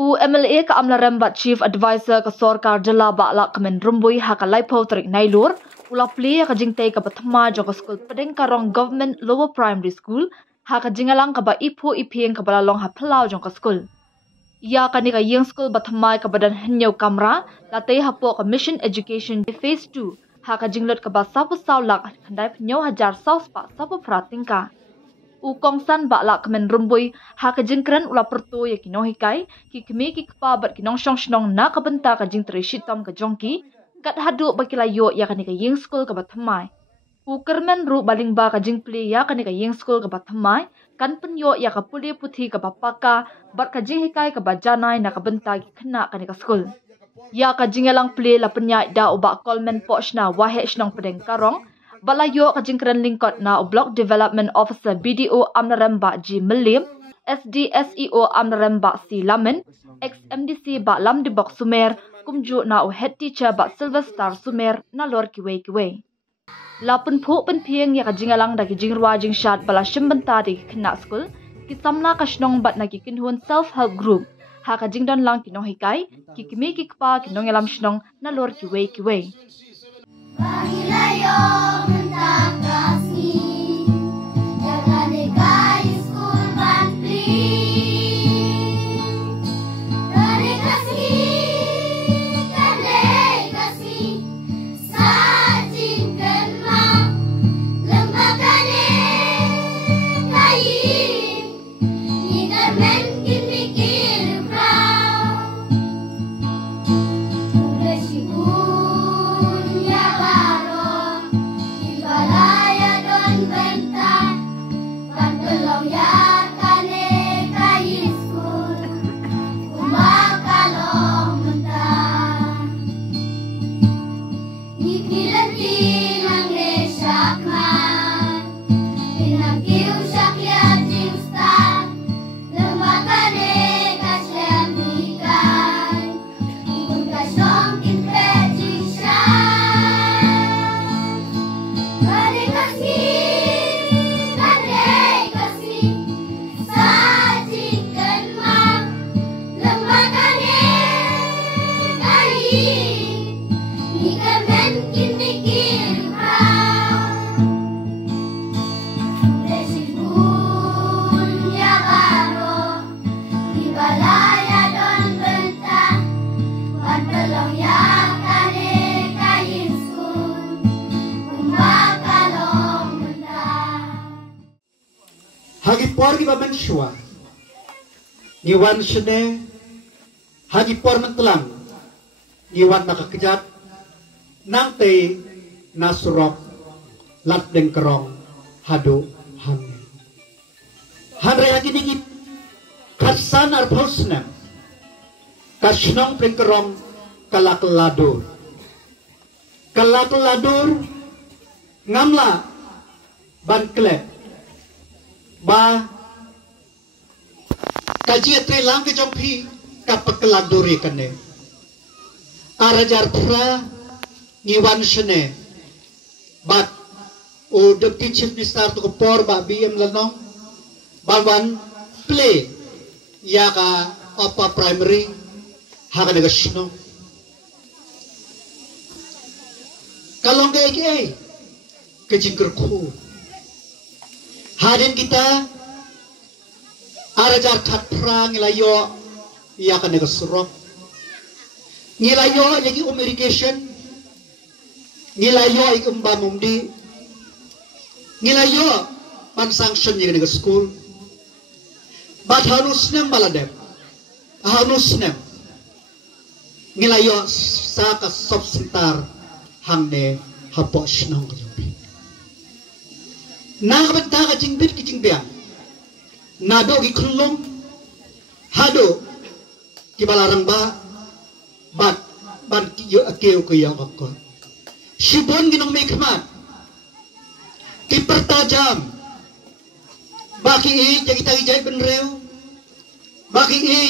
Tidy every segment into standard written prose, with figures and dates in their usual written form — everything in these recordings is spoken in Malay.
U MLA ka amla rembat Chief Advisor ka Sorkar Jala Ba'la Kamen Rumbui haka laipo tarik nailur ula play ka jingtay ka batama jong school padeng karong Government Lower Primary School haka jingalang ka ba ipo iping ka balalong hapalau jong ka school. Ya kani ka yung school batama ka badan henyaw kamra latay hapo ka Mission Education Phase 2 haka jinglot ka ba sapu saulak kandai penyaw hajar saus pa sapu prating ka. U kongsan Ba'la Kamen Rumbui haka jingkran ula pertu ya kinong hikai ki kemi ki kpa bat kinong syong shnong na kabenta ka jing teri shitom ka jongki kat hadu bakilayo ya kani ka ying school ka bathamai. U kermen ru baling ba ka jing pli ya kani ka ying school ka bathamai kan penyo ya ka puli puthi ka bapaka bat ka jing hikai ka bajanai na kabenta ki kena kani ka school. Ya ka jingalang pli la penyai da uba kolmen poch na wahe shnong pedeng karong Balayo ka jingkran lingkot na Block Development Officer BDO Amnaremba G Melim, SDSEO Amnaremba C Lamen, XMDC Ba Lam Dibok Sumer, kumju na Head Teacher Ba Silver Star Sumer na lor kiwe. Lapun pu penpieng ya ka jingalang da ki jingrwa jingshat bala shimbenta di kena school, ki samla ka shnong bat na ki kinhun self-help group, ha ka jingdon lang kinong hikai, ki kimi ki kpa kinong yalam shnong na lor kiwe. Hagi por ki bamen shua ni wan shne hagi por mentlang ni wan nakakejat nang te nasrok lat deng kerong hadu han raya kini ki kasan ar posna kasnong deng kerong kalak ladur ngamla ban klep ba kaji tre lang ke jompi kapak laduri kane arajar pra ngiwan shene bat o deputy chief minister to por ba bm lanong bawan play ya ka apa primary haka daga shino kalong ke kejingker ku Hadin kita arajar katpra ngilayo iya kan negasrok ngilayo lagi irrigation ngilayo ikumba mumdi ngilayo pan sanction yang negas school bat harus nem baladem harus nem ngilayo sa ka subsentar hangne hapos nang nakabenta ka jingbit ki jingbiang nado ki kulong hado ki balarang ba bat ki yo akeo ko yo ko shibon ginong may kamat ki pertajam baki i jagi tagi jay benreu baki i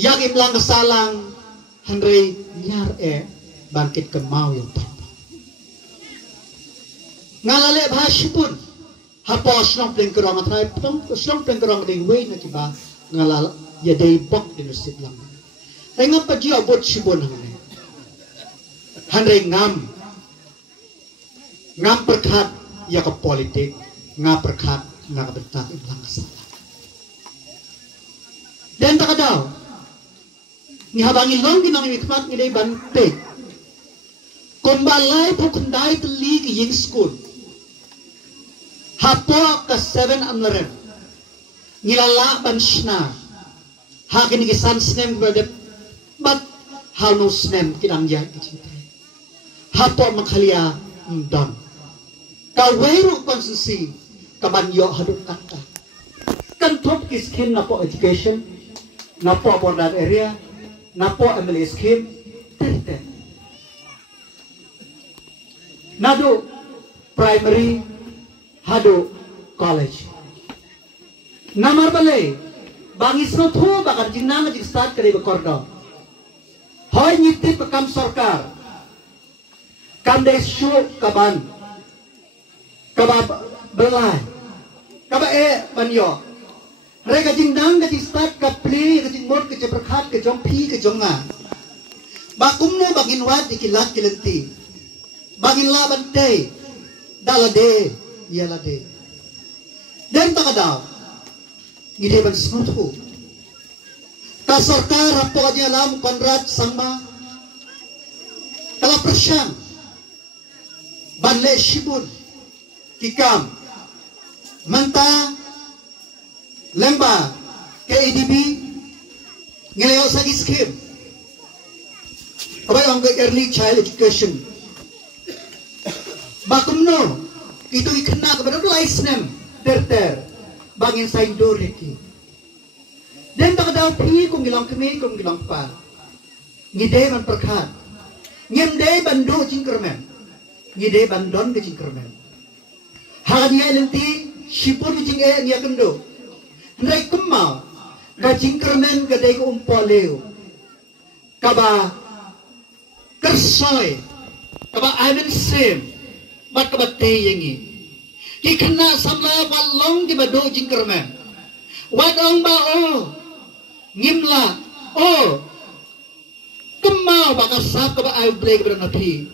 yagi mlang salang Henry nyar bangkit ke mau yung ngalale bahasipun hapos nong pleng kerong atray pong nong pleng kerong ding way na kiba ngalal ya day bok di masjid lang. Tengah pa dia abot sibon hangane. Handai ngam perkat ya ke politik, ngam perkat ngam bertak iblang salah. Dan tak ada. Ni habangi long ginang hikmat ni day bante. Kumbalai po kundai teli ke ying school. Hapo ka 7 amlarem. Ngilala ban shna. Hakin ki san snem berade. But how no snem kinang jay kicinte. Hapo makhalia don. Kawero konsensi kabanyo haduk kata. Kan top ki scheme na po education, na po border area, na po MLA scheme. Tete. Nado primary, hado college. Namar bale, bangis no thu bagar jinna jing start kare bakordo. Hoy niti pakam sarkar. Kam des show kaban. Kaba belai. Kaba banyo. Mereka jing dang jing start ka play ka jing mor ka perkhat ka jong phi ka jong nga. Bakumno bagin wat ikilat kilenti. Bagin laban te, dalade, yalade. Dan tak ada, ngide ban snutu. Ka sarkar rapo aja lam konrad sangma, kala persyang, banle shibun, kikam, manta, lemba, KADB, ngileo sagi scheme. Kabai ang early child education. Bakumno itu ikna kepada laisnem ter bangin sain doreki. Dan tak ada pi kum gilang kemi kum gilang pa. Ngide ban perkat. Ngende bandu jingkermen. Ngide bandon ke jingkermen. Hanya lenti sipur jing nya kendo. Ndai kumau ka jingkermen ka dai ko umpoleu. Kaba kersoy. Kaba amen sem. Mat kabate yengi. Ki kena samla walong di bado jingkermen. Wadong ba ngimla kemau bakal sap kaba ayu break berana pi.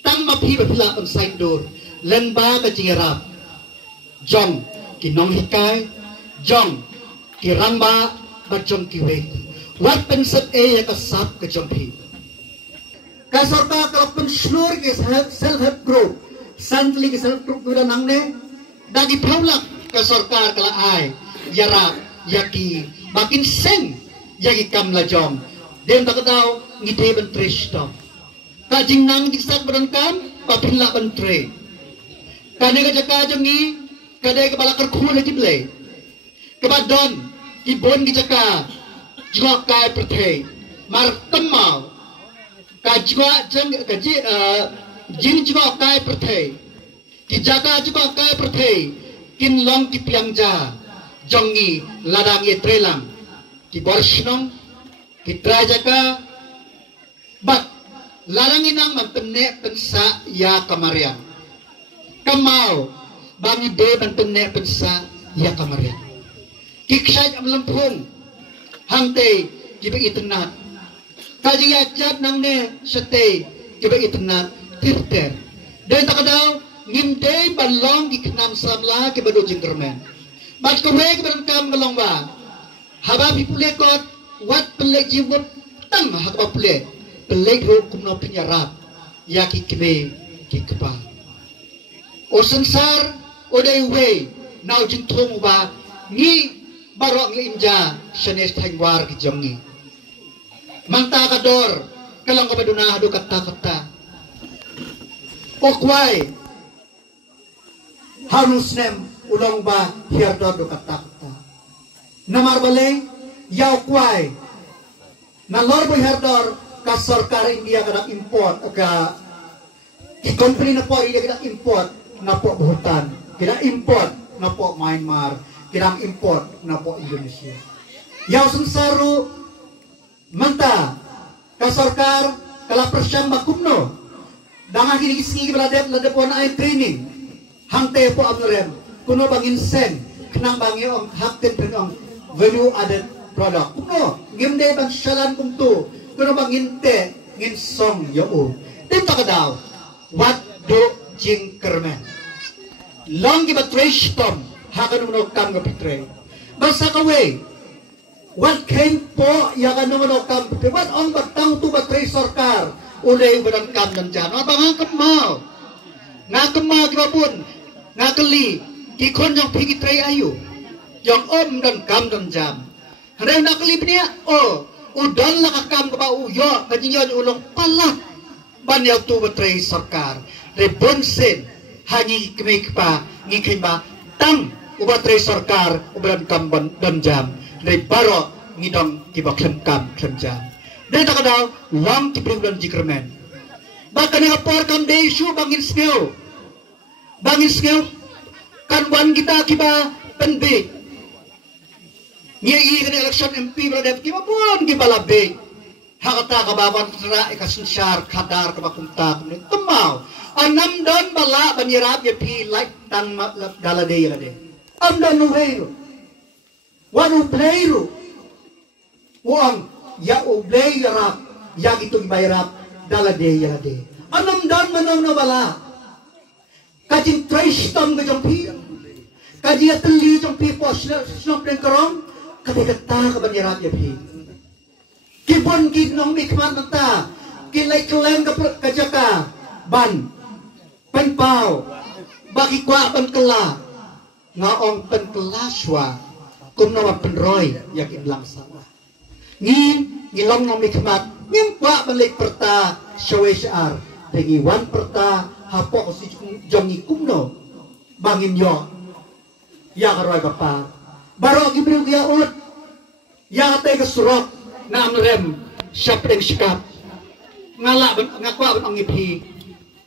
Tang mapi bapila on side door. Lenba ka jingerap. Jong ki nong hikai. Jong ki ramba bajong ki wek. Wat pensat ya ka sap ka jong pi. Ka sorta ka penslur ki self help group. Santli ke self group udah nangne dagi paulak ke sarkar kala ai yara yaki makin seng yaki kam lajong den tak tahu ngide ben tristo ka jing nang jing sak badan kam papin la ben tre kane ka jaka jangi kade ka bala kar khul ki ble ke badon ki bon ki jaka jwa kai prthe mar kamau ka jwa jang ka ji jin juga kai perthei ki jaga juga kai perthei kin long ki piangja jongi ladang ye trelang ki borshnong ki trajaka bat ladang inang mantene pensa ya kamarian kamau bangi de mantene pensa ya kamarian ki ksaj am lampung hangte ki be itnat kaji ya jat nang ne sete ki be itnat tirter dan tak ada ngimte balong di kenam samla ke bado jingkermen bat ko weg berangkam melongba haba pipule kot wat pelek jiwot tang haba pelek ro kumno penyarap ya ki kebe ki keba o sansar o dai we nau jingthong ba ni barok ni imja shanes thangwar ki jongi mangta kador kalang ko baduna hadu kata Okwai harus nem ulang ba hiardor do kata namar bale yaw kwai na lor bo hiardor ka sarkar India kada import ka ki company na po India kada import na po Bhutan kada import na po Myanmar kada import na po Indonesia yaw sansaru manta ka sarkar kala persyang bakumno Dangan kini kisi beladep pon ay training hangte po amrem kuno bangin sen kenang bangi om hakten pen om value added product. No, ngim de bang shalan kum tu, kuno bang inte ngin song yo. Dito ka daw, what do jing kermen? Long giba trace tom, hakan mo kam ga pitre. Basta ka way, what came po yakan mo kam pitre? What on batang tu ba trace sarkar? Ulay badang kam dan jan. Apa ngakap mau? Ngakap mau kibapun, ngakali, kikon yang pigi tray ayu, yang dan kam dan jam. Hari nakali niya, udan lah kakam kaba uyo, kajingan ulong palat. Banyak tu batray sarkar, rebonsen, hanyi kemik pa, ngikin ba, tang ubatray sarkar, ubaran kam dan jam, rebaro ngidong kibaklem kam jam. Dia tak ada lang tipulan jikermen. Bahkan yang apor kam day isu bangin skill, kan wan kita kiba penbik. Ngi kan election MP berada kiba pun kiba labik. Hakata kabawan tera ikasunsyar kadar kabakunta kumni temau. Anam don bala banirap ya pi like tang dalade. Am don nuhero. Wanu playro. Wang ya oblay yarap, ya gitu bayrap, dalade. Anam dan manong na bala. Kajing trace tom kajong pi, kajing ateli jong pi po snop den karong, katigata ka banyarap ya pi. Kibon kinong mikman nata, kilay keleng kajaka, ban, penpau, bagi kwa penkela, ngaong penkela shwa, kumnawa penroy yakin langsang. Ngilong ng mikmat ngim kwa balik perta syawe syar dengi wan perta hapo si jongi kumno bangin yo ya karoy bapa baro gibriu yaud ya te kesurok na amrem syapeng sikap ngala ngakwa ban ngipi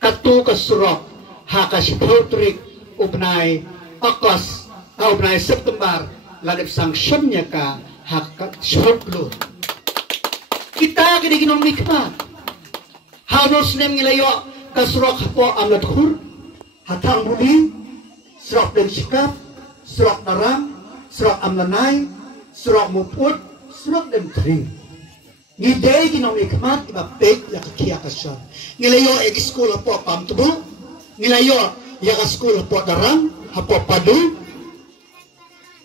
katu kesurok haka sipotrik ubnai akos ubnai September ladep sang syamnya ka hakat syuruplu kita kini ginom mikmat harus nem ngilayo kasrok hapo amlat khur hatang buli serok dan sikap serok narang serok amlanai serok muput serok dan kering ngidei ginom mikmat iba pek ya kakia kasyan ngilayo ek sekolah hapo pam tubu ngilayo ya ka sekolah hapo darang hapo padu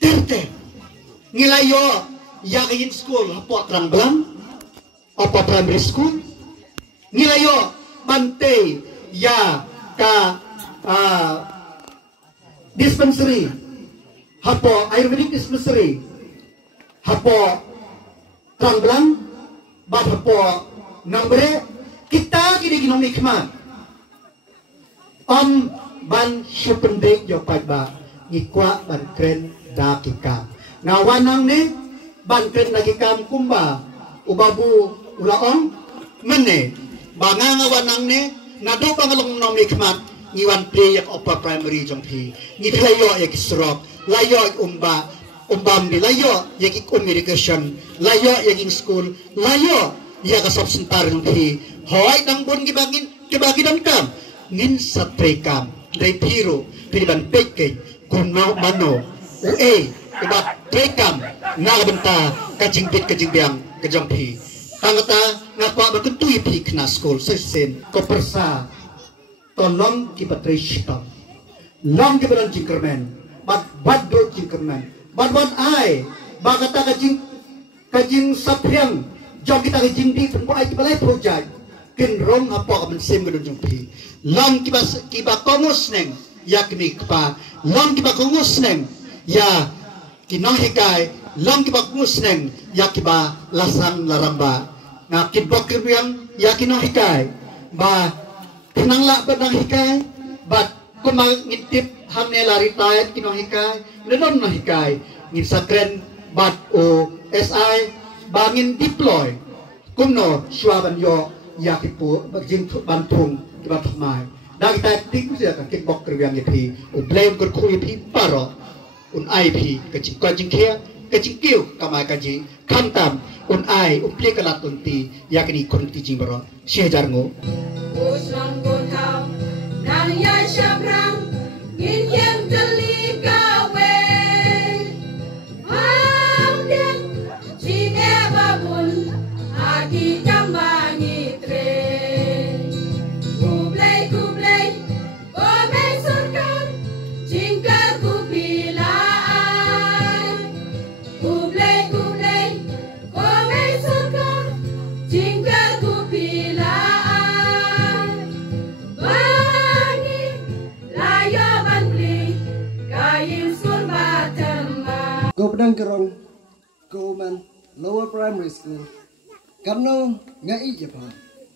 terte ngilayo yakin school hapo Trangbalang apa primary school ngilayo bante ya ka dispensary hapo Ayurvedic dispensary hapo Trangbalang bat hapo Nambre kita kini ginom ikman ban syupendek yo pagba ngikwa ban kren dakika ngawanang ni bangken lagi kam kumba ubabu ulaong mene banga ngawanang ne nado bangalong nom nikmat ngiwan play yak opa primary jong pi ni layo yak srok layo umbam di layo yak communication layo yak school layo yak subsentar jong pi hoy dang bon gibagi dan kam ngin satrekam dai piro pilihan peke kuno mano iba trekam nga benta kajing biang kajong pi tangata ngapa berketui pi kena school sesen ko persa tolong kibatri shitam long kibaran jingkermen bad do jingkermen bad ai bagata kajing sapriang jong kita kajing di pun ai kibalai project kin rong apa kamen sem gedung pi long kiba kongus neng yakni kpa long kiba kongus neng ya kinong hikay long kibak musneng yakiba lasang laramba na kibak yang yakinong hikay ba pinangla ba ng hikay ba kumangitip hamne laritayat kinong hikay lenon na hikay ngin sakren bat o SI bangin deploy kumno swaban yo yakipu bagjing bantung kibak mai dagi tay tik siya ka kibak yang yapi o blame kur yapi paro un IP kajing kia kajing kiu kamai kajing kantam un ai upli kalat unti yakni kunti jimbaro sejarngo usang kau nang ya syabrang ngin yang teligawe Jingkar ku pilai, kublai kublai, komai surga. Jingkar ku pilai, bani layo banbli, kain surba temba. Go pedang kerong, Government Lower Primary School. Karena ngai je pa,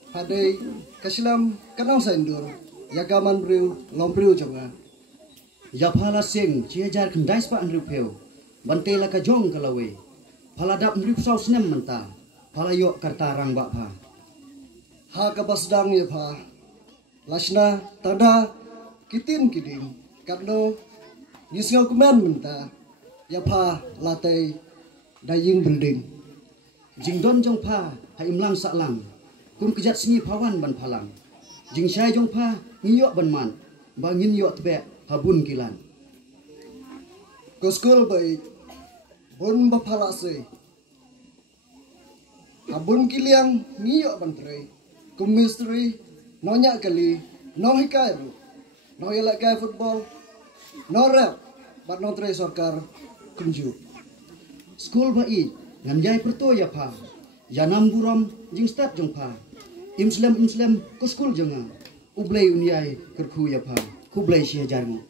padai kasilam kanong sendur, yagaman briu lombriu jonga. Ya phala sing ciajar kendais pa anriu peu, bantela ka jong kalawe, phala dap anriu sau snem menta, phala yok karta rang bak pa. Ha ka basdang je pa, lasna tada kitin kidim, karena nisngau kuman menta, ya pa latai daying building. Jing don jong pa hai imlang sak lang, kun kejat sini pawan ban phalang. Jing syai jong pa ngiyok ban man, ba ngin yok tebe habun kilan. Ko school baik, bun bapala se. Habun kiliang ngiyok ban tre, kumistri nonya kali, no hikai ru, no yelak kai football, no rap, bat no tre soccer kunju. School ba i ngam jai perto ya pa, ya nam buram jing start jong pa. Imslam ko school jonga, ublai unyai kerku ya pa, kublai ciajar mu.